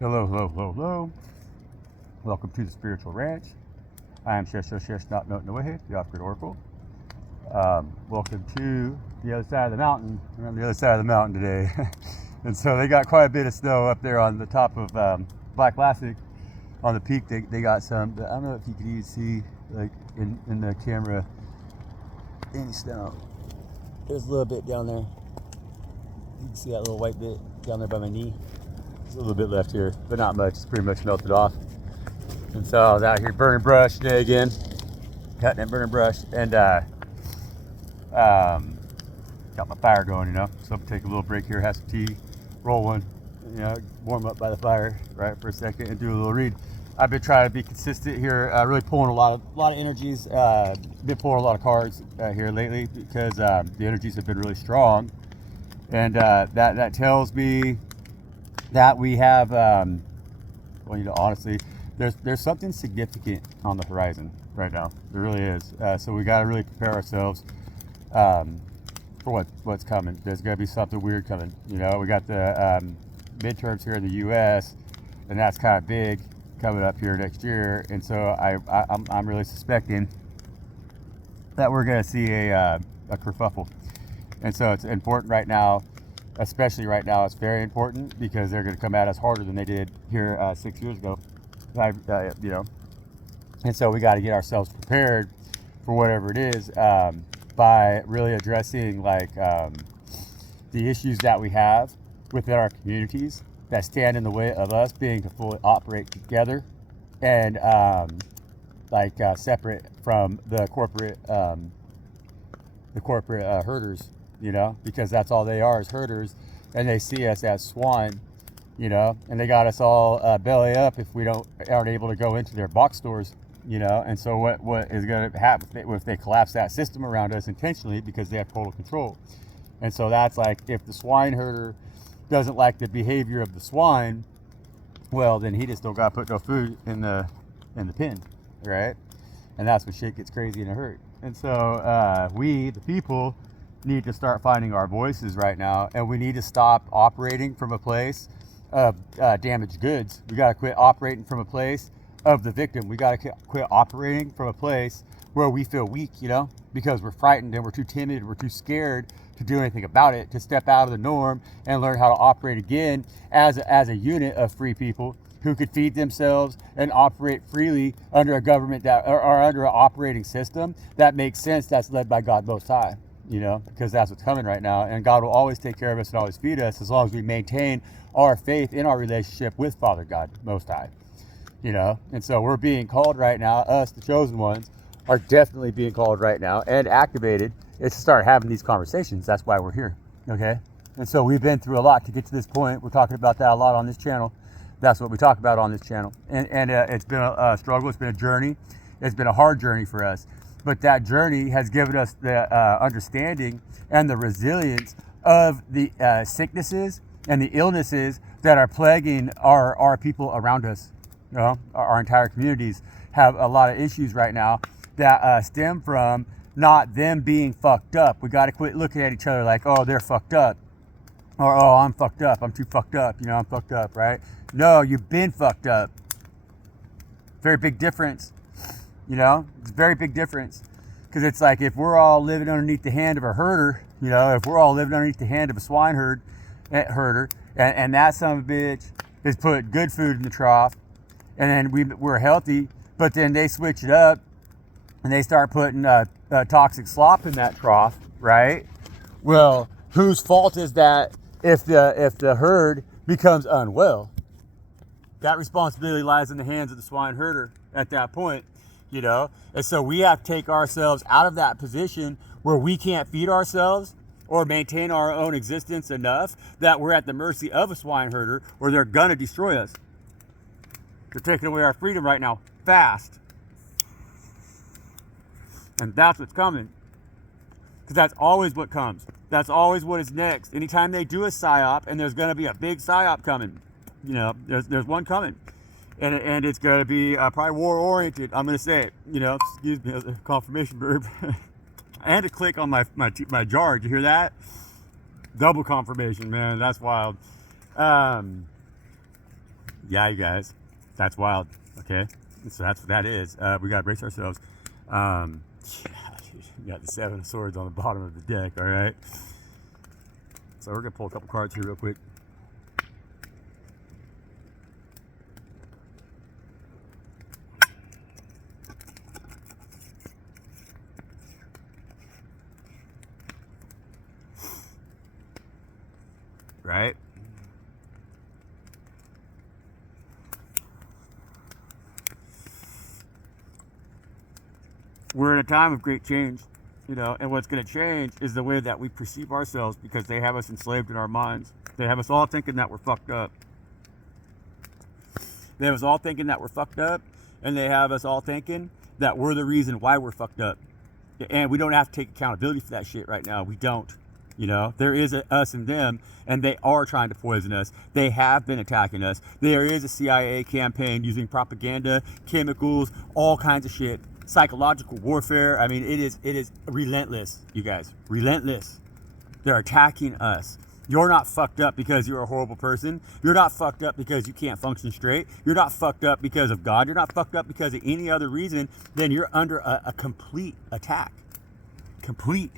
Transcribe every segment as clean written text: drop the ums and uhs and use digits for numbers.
Hello, hello, hello, hello. Welcome to the Spiritual Ranch. I am Shesh Not Note Noahe, the Off-Grid Oracle. Welcome to the other side of the mountain. We're on the other side of the mountain today. And so they got quite a bit of snow up there on the top of Black Classic. On the peak, they got some, but I don't know if you can even see, like, in the camera, any snow. There's a little bit down there. You can see that little white bit down there by my knee. There's a little bit left here, but not much. It's pretty much melted off. And so I was out here burning brush today again, cutting and burning brush, and got my fire going, you know. So I'm take a little break here, have some tea, roll one, you know, warm up by the fire, right, for a second, and do a little read. I've been trying to be consistent here, really pulling a lot of energies. Been pulling a lot of cards here lately because the energies have been really strong, and that tells me that we have, well, you know, honestly, there's something significant on the horizon right now. There really is. So we got to really prepare ourselves for what's coming. There's going to be something weird coming. You know, we got the midterms here in the U.S., and that's kind of big coming up here next year. And so I'm really suspecting that we're going to see a kerfuffle. And so it's important right now. Especially right now, it's very important because they're going to come at us harder than they did here 6 years ago. You know, and so we got to get ourselves prepared for whatever it is by really addressing like the issues that we have within our communities that stand in the way of us being able to fully operate together and separate from the corporate herders. You know, because that's all they are, is herders, and they see us as swine, you know, and they got us all belly up if we aren't able to go into their box stores, you know. And so what is going to happen if they collapse that system around us intentionally because they have total control? And so that's like, if the swine herder doesn't like the behavior of the swine, well, then he just don't got to put no food in the pen, right? And that's when shit gets crazy in a hurt. And so we, the people, need to start finding our voices right now, and we need to stop operating from a place of damaged goods. We got to quit operating from a place of the victim. We got to quit operating from a place where we feel weak, you know, because we're frightened and we're too timid, we're too scared to do anything about it, to step out of the norm and learn how to operate again as a unit of free people who could feed themselves and operate freely under a government that or under an operating system that makes sense, that's led by God Most High. You know, because that's what's coming right now. And God will always take care of us and always feed us as long as we maintain our faith in our relationship with Father God Most High. You know, and so we're being called right now, us, the chosen ones, are definitely being called right now and activated is to start having these conversations. That's why we're here, okay? And so we've been through a lot to get to this point. We're talking about that a lot on this channel. That's what we talk about on this channel. And it's been a struggle. It's been a journey. It's been a hard journey for us. But that journey has given us the understanding and the resilience of the sicknesses and the illnesses that are plaguing our people around us. You know, our entire communities have a lot of issues right now that stem from not them being fucked up. We got to quit looking at each other like, oh, they're fucked up. Or, oh, I'm fucked up. I'm too fucked up. You know, I'm fucked up, right? No, you've been fucked up. Very big difference. You know, it's a very big difference, because it's like if we're all living underneath the hand of a herder, you know, if we're all living underneath the hand of a swine herder, and that son of a bitch is put good food in the trough, and then we're healthy, but then they switch it up and they start putting toxic slop in that trough, right? Well, whose fault is that if the herd becomes unwell? That responsibility lies in the hands of the swine herder at that point. You know, and so we have to take ourselves out of that position where we can't feed ourselves or maintain our own existence enough that we're at the mercy of a swine herder, or they're gonna destroy us. They're taking away our freedom right now, fast. And that's what's coming. Because that's always what comes. That's always what is next. Anytime they do a psyop, and there's gonna be a big psyop coming, you know, there's one coming. And it's going to be probably war-oriented. I'm going to say it, you know, excuse me, a confirmation burp. I had to click on my jar. Did you hear that? Double confirmation, man. That's wild. Yeah, you guys, that's wild. Okay, so that's what that is. We gotta brace ourselves. You got the 7 of Swords on the bottom of the deck. All right. So we're gonna pull a couple cards here real quick. Right. We're in a time of great change, you know, and what's going to change is the way that we perceive ourselves, because they have us enslaved in our minds. They have us all thinking that we're fucked up. They have us all thinking that we're fucked up, and they have us all thinking that we're the reason why we're fucked up. And we don't have to take accountability for that shit right now. We don't. You know, there is a us and them, and they are trying to poison us. They have been attacking us. There is a CIA campaign using propaganda, chemicals, all kinds of shit. Psychological warfare. I mean, it is relentless, you guys. Relentless. They're attacking us. You're not fucked up because you're a horrible person. You're not fucked up because you can't function straight. You're not fucked up because of God. You're not fucked up because of any other reason. Then you're under a complete attack. Complete.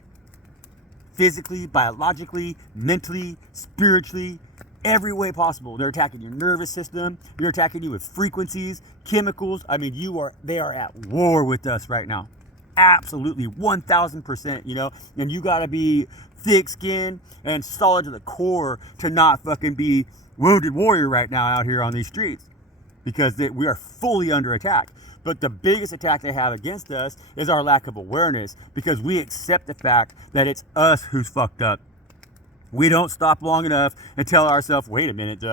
Physically, biologically, mentally, spiritually, every way possible. They're attacking your nervous system. They're attacking you with frequencies, chemicals. I mean, they are at war with us right now. Absolutely, 1,000%, you know? And you gotta be thick-skinned and solid to the core to not fucking be wounded warrior right now out here on these streets, because we are fully under attack. But the biggest attack they have against us is our lack of awareness, because we accept the fact that it's us who's fucked up. We don't stop long enough and tell ourselves, wait a minute,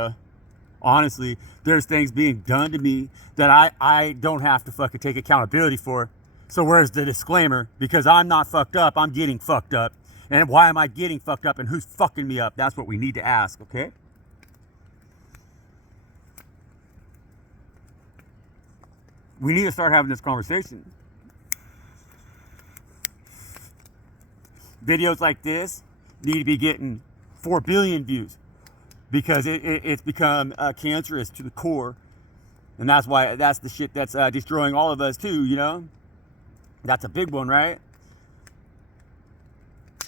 honestly, there's things being done to me that I don't have to fucking take accountability for. So where's the disclaimer? Because I'm not fucked up, I'm getting fucked up. And why am I getting fucked up, and who's fucking me up? That's what we need to ask, okay? We need to start having this conversation. Videos like this need to be getting 4 billion views, because it's become cancerous to the core. And that's why, that's the shit that's destroying all of us too, you know? That's a big one, right?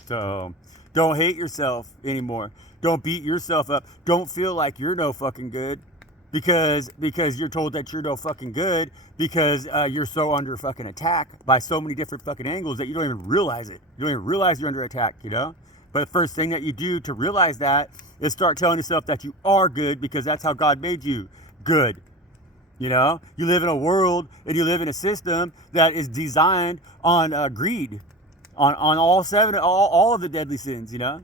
So don't hate yourself anymore. Don't beat yourself up. Don't feel like you're no fucking good because you're told that you're no fucking good, because you're so under fucking attack by so many different fucking angles that you don't even realize it. You don't even realize you're under attack, you know? But the first thing that you do to realize that is start telling yourself that you are good, because that's how God made you good. You know, you live in a world and you live in a system that is designed on greed, on all of the deadly sins, you know?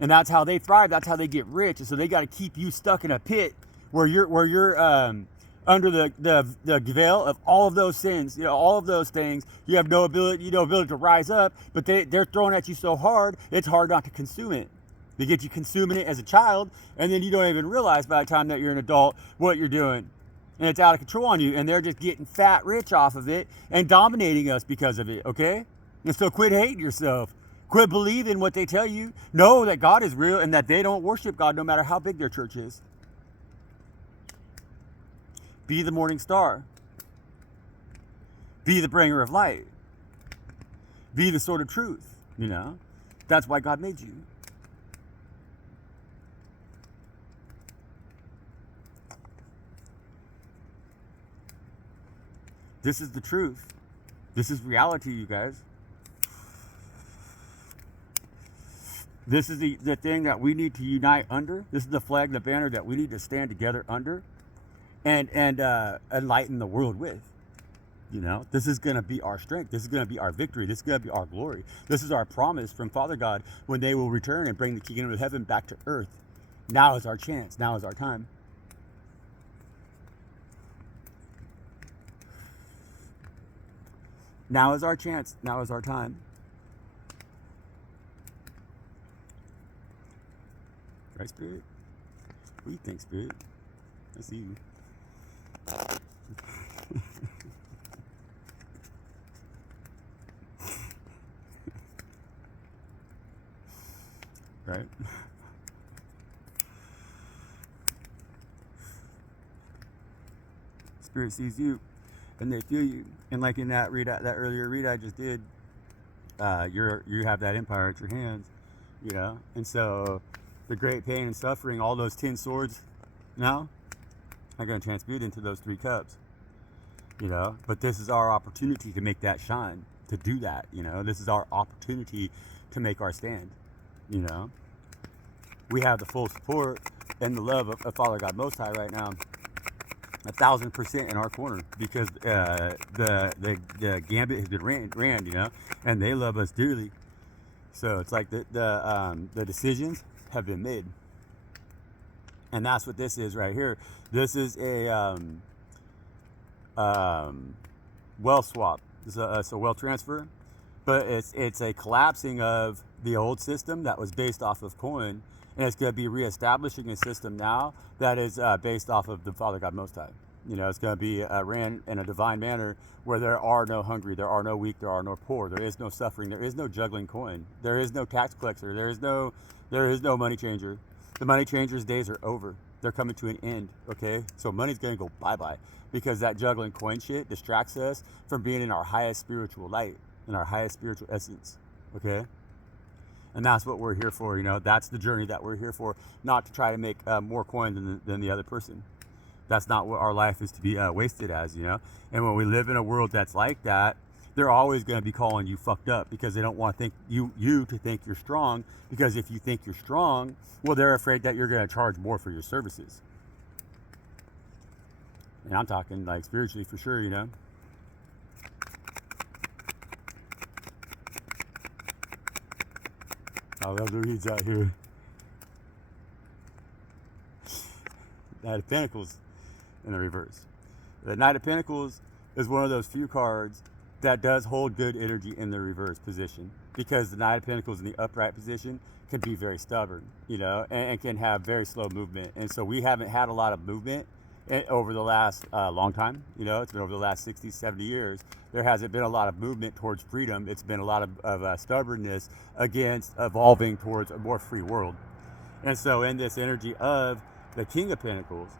And that's how they thrive. That's how they get rich. And so they got to keep you stuck in a pit where you're under the veil of all of those sins, you know, all of those things. You have no ability to rise up, but they're throwing at you so hard, it's hard not to consume it. They get you consuming it as a child, and then you don't even realize by the time that you're an adult what you're doing. And it's out of control on you, and they're just getting fat rich off of it and dominating us because of it, okay? And so quit hating yourself. Quit believing what they tell you. Know that God is real and that they don't worship God no matter how big their church is. Be the morning star. Be the bringer of light. Be the sword of truth, you know? That's why God made you. This is the truth. This is reality, you guys. This is the thing that we need to unite under. This is the flag, the banner that we need to stand together under and enlighten the world with. You know, this is going to be our strength. This is going to be our victory. This is going to be our glory. This is our promise from Father God when they will return and bring the kingdom of heaven back to earth. Now is our chance. Now is our time. Now is our chance. Now is our time. Right, Spirit? What do you think, Spirit? I see you. Right? spirit sees you, and they feel you. And like in that that earlier read I just did, you have that empire at your hands, you know. And so the great pain and suffering, all those 10 swords now are going to transmute into those 3 cups, you know. But this is our opportunity to make that shine, to do that, you know. This is our opportunity to make our stand, you know. We have the full support and the love of Father God Most High right now, 1,000% in our corner, because the gambit has been ran, you know, and they love us dearly. So it's like the decisions have been made, and that's what this is right here. This is a wealth swap. It's a wealth transfer, but it's a collapsing of the old system that was based off of coin, and it's going to be reestablishing a system now that is based off of the Father God Most High. You know, it's going to be ran in a divine manner where there are no hungry, there are no weak, there are no poor, there is no suffering, there is no juggling coin, there is no tax collector, there is no money changer. The money changer's days are over. They're coming to an end, okay? So money's going to go bye-bye, because that juggling coin shit distracts us from being in our highest spiritual light, in our highest spiritual essence, okay? And that's what we're here for, you know. That's the journey that we're here for, not to try to make more coin than the other person. That's not what our life is to be wasted as, you know. And when we live in a world that's like that, they're always going to be calling you fucked up, because they don't want to think you to think you're strong, because if you think you're strong, well, they're afraid that you're going to charge more for your services. And I'm talking like spiritually for sure, you know. I love the reads out here. Knight of Pentacles in the reverse. The Knight of Pentacles is one of those few cards that does hold good energy in the reverse position, because the Knight of Pentacles in the upright position can be very stubborn, you know, and can have very slow movement. And so we haven't had a lot of movement over the last long time, you know. It's been over the last 60, 70 years. There hasn't been a lot of movement towards freedom. It's been a lot of stubbornness against evolving towards a more free world. And so in this energy of the King of Pentacles,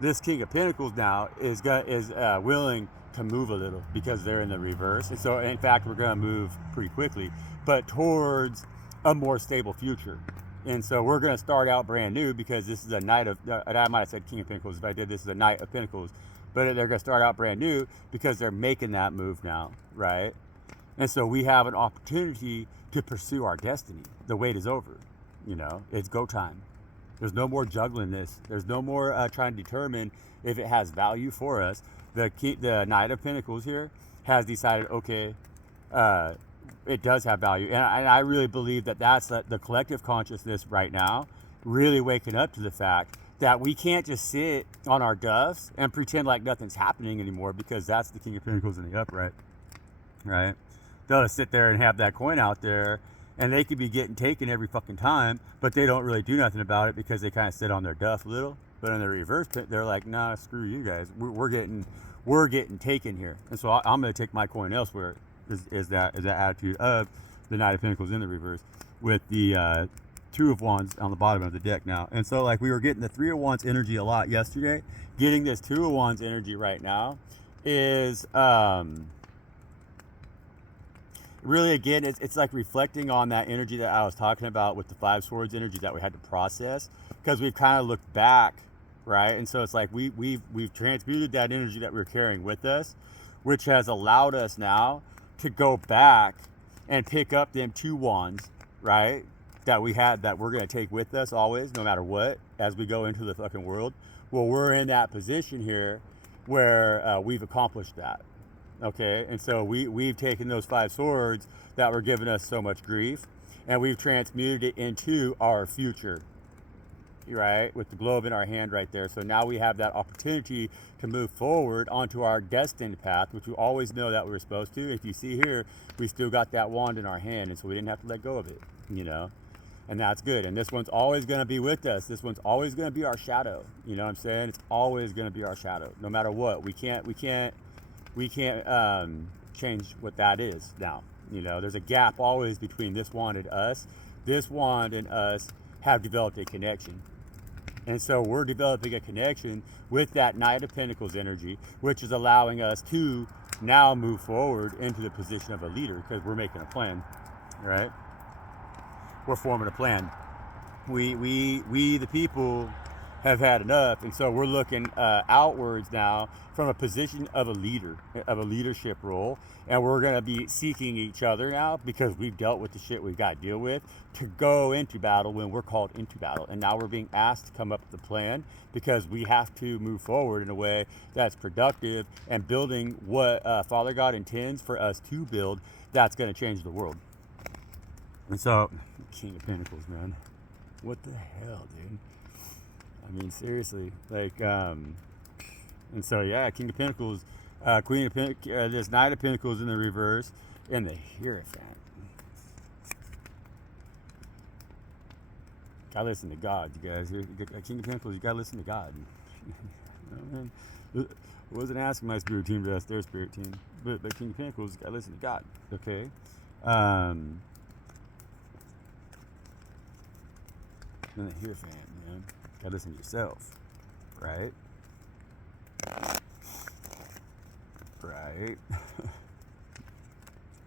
this King of Pentacles now is willing to move a little, because they're in the reverse. And so in fact, we're going to move pretty quickly, but towards a more stable future. And so we're going to start out brand new, because this is a Knight of, I might have said King of Pentacles if I did, this is a Knight of Pentacles, but they're going to start out brand new because they're making that move now, right? And so we have an opportunity to pursue our destiny. The wait is over, you know, it's go time. There's no more juggling this. There's no more trying to determine if it has value for us. The Knight of Pentacles here has decided, okay, it does have value. And I really believe that that's the collective consciousness right now, really waking up to the fact that we can't just sit on our duffs and pretend like nothing's happening anymore, because that's the King of Pentacles in the upright, right? They'll just sit there and have that coin out there, and they could be getting taken every fucking time, but they don't really do nothing about it, because they kind of sit on their duff a little. But in the reverse, they're like, nah, screw you guys. We're getting taken here. And so I'm going to take my coin elsewhere, is that attitude of the Knight of Pentacles in the reverse, with the Two of Wands on the bottom of the deck now. And so like we were getting the Three of Wands energy a lot yesterday. Getting this Two of Wands energy right now is really, again, it's like reflecting on that energy that I was talking about with the Five Swords energy that we had to process, because we've kind of looked back, right? And so it's like we've transmuted that energy that we're carrying with us, which has allowed us now to go back and pick up them Two Wands, right? That we had, that we're going to take with us always, no matter what, as we go into the fucking world. Well, we're in that position here where we've accomplished that. Okay, and so we've taken those Five Swords that were giving us so much grief, and we've transmuted it into our future, right? With the globe in our hand right there. So now we have that opportunity to move forward onto our destined path, which we always know that we're supposed to. If you see here, we still got that wand in our hand, and so we didn't have to let go of it, you know? And that's good. And this one's always going to be with us. This one's always going to be our shadow. You know what I'm saying? It's always going to be our shadow, no matter what. We can't change what that is now. You know, there's a gap always between this wand and us. This wand and us have developed a connection. And so we're developing a connection with that Knight of Pentacles energy, which is allowing us to now move forward into the position of a leader, because we're making a plan, right? We're forming a plan. We the people have had enough, and so we're looking outwards now from a position of a leader, of a leadership role, and we're going to be seeking each other now, because we've dealt with the shit we've got to deal with, to go into battle when we're called into battle. And now we're being asked to come up with a plan, because we have to move forward in a way that's productive and building what Father God intends for us to build, that's going to change the world. And so, King of Pentacles, man, what the hell, dude? I mean, seriously, like, and so, yeah, King of Pentacles, Queen of Pentacles, this Knight of Pentacles in the reverse, and the Hierophant. Gotta listen to God, you guys. King of Pentacles, you gotta listen to God. I wasn't asking my spirit team to ask their spirit team, but King of Pentacles, you gotta listen to God, okay? And the Hierophant, man. Gotta listen to yourself, right? Right?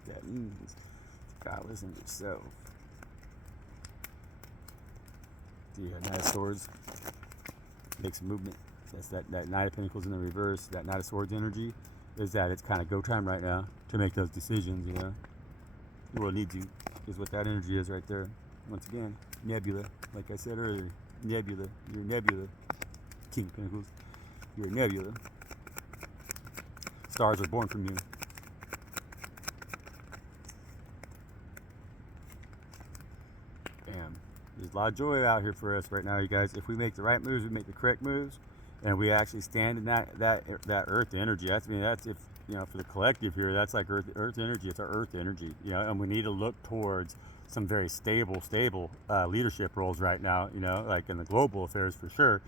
That means you gotta listen to yourself. The Knight of Swords makes a movement. That's that Knight of Pentacles in the reverse. That Knight of Swords energy is that it's kind of go time right now to make those decisions, you know? The world needs you, is what that energy is right there. Once again, nebula, like I said earlier. Nebula, you're a nebula. King of Pentacles, you're a nebula. Stars are born from you. Damn, there's a lot of joy out here for us right now, you guys. If we make the right moves, we make the correct moves, and we actually stand in that earth energy. That's, I mean, that's, if you know, for the collective here, that's like earth energy. It's our earth energy, you know, and we need to look towards some very stable leadership roles right now, you know, like in the global affairs for sure,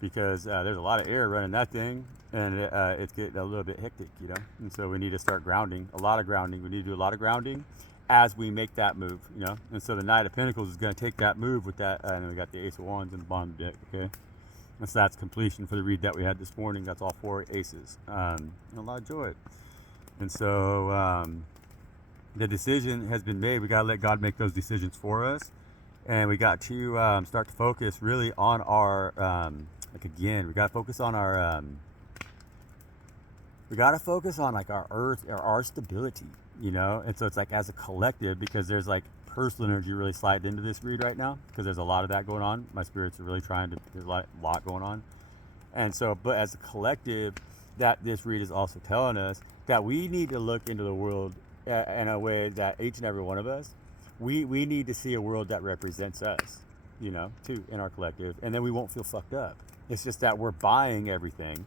because there's a lot of air running that thing, and it's getting a little bit hectic, you know. And so we need to start grounding, a lot of grounding. We need to do a lot of grounding as we make that move, you know. And so the Knight of Pentacles is going to take that move with that, and we got the Ace of Wands in the bottom of the deck, okay. And so that's completion for the read that we had this morning. That's all 4 aces, and a lot of joy. And so the decision has been made. We got to let God make those decisions for us, and we got to start to focus really on our like, again, we got to focus on our we got to focus on like our earth, or our stability, you know. And so it's like as a collective, because there's like personal energy really sliding into this read right now, because there's a lot of that going on. My spirits are really trying to, there's a lot going on. And so, but as a collective, that this read is also telling us that we need to look into the world in a way that each and every one of us, we need to see a world that represents us, you know, too, in our collective, and then we won't feel fucked up. It's just that we're buying everything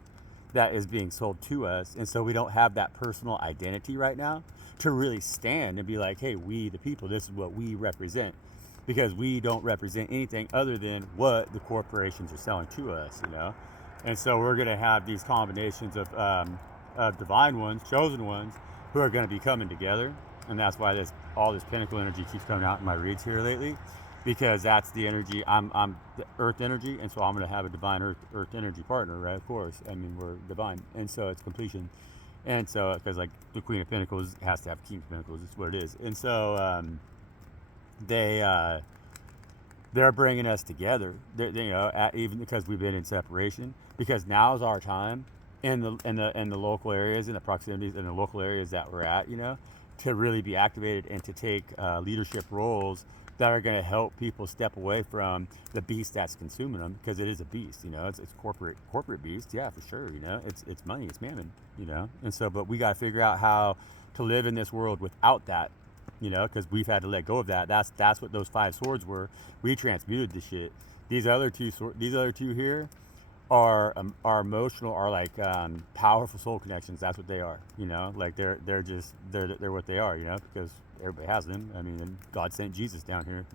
that is being sold to us, and so we don't have that personal identity right now to really stand and be like, hey, we the people, this is what we represent, because we don't represent anything other than what the corporations are selling to us, you know. And so we're going to have these combinations of divine ones, chosen ones, who are going to be coming together. And that's why all this Pentacle energy keeps coming out in my reads here lately, because that's the energy. I'm the earth energy, and so I'm going to have a divine earth energy partner, right? Of course, I mean, we're divine, and so it's completion. And so, because like the Queen of Pentacles has to have King of Pentacles, it's what it is. And so they're bringing us together, you know, even because we've been in separation, because now's our time in the local areas, in the proximities, in the local areas that we're at, you know, to really be activated and to take leadership roles that are going to help people step away from the beast that's consuming them, because it is a beast, you know. It's corporate beast, yeah, for sure, you know. It's money, it's mammon, you know. And so, but we got to figure out how to live in this world without that, you know, because we've had to let go of that. That's what those 5 swords were. We transmuted the shit. These other two here are emotional, are like powerful soul connections. That's what they are, you know. Like they're what they are, you know, because everybody has them. I mean, God sent Jesus down here,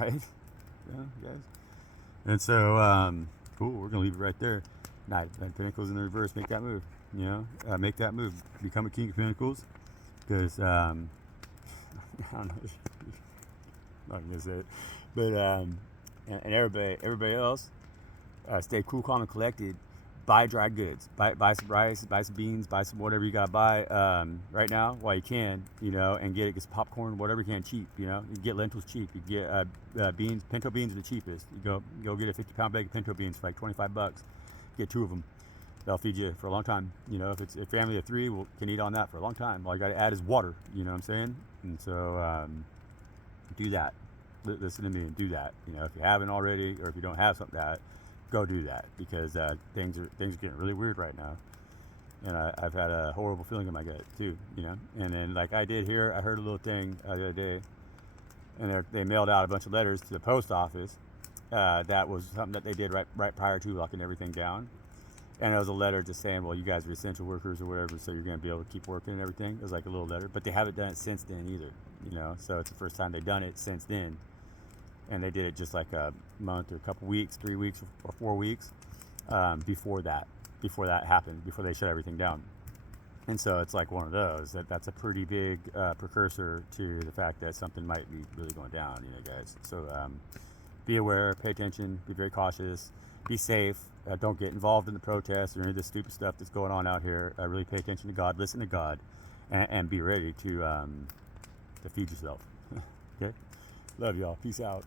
right? Yeah, guys. And so cool, we're gonna leave it right there. Knight of Pentacles in the reverse. Make that move, you know. Make that move. Become a King of Pentacles, because I don't know. I'm not gonna say it, but And everybody else, stay cool, calm, and collected. Buy dry goods. Buy some rice, buy some beans, buy some whatever you gotta buy right now while you can, and get some popcorn, whatever you can cheap. You can get lentils cheap. You can get beans. Pinto beans are the cheapest. You go get a 50-pound bag of pinto beans for like $25. Get 2 of them. They'll feed you for a long time. If it's a family of 3, can eat on that for a long time. All you gotta add is water. You know what I'm saying? And so do that. Listen to me and do that. If you haven't already, or if you don't have something that, go do that, because things are getting really weird right now, and I've had a horrible feeling in my gut too. And then like I did here, I heard a little thing the other day, and they mailed out a bunch of letters to the post office. That was something that they did right prior to locking everything down, and it was a letter just saying, well, you guys are essential workers or whatever, so you're going to be able to keep working and everything. It was like a little letter, but they haven't done it since then either. So it's the first time they've done it since then. And they did it just like a month or a couple weeks, 3 weeks or 4 weeks before that happened, before they shut everything down. And so it's like one of those that's a pretty big precursor to the fact that something might be really going down, guys. So be aware, pay attention, be very cautious, be safe. Don't get involved in the protests or any of this stupid stuff that's going on out here. Really pay attention to God, listen to God, and be ready to feed yourself. Okay? Love y'all. Peace out.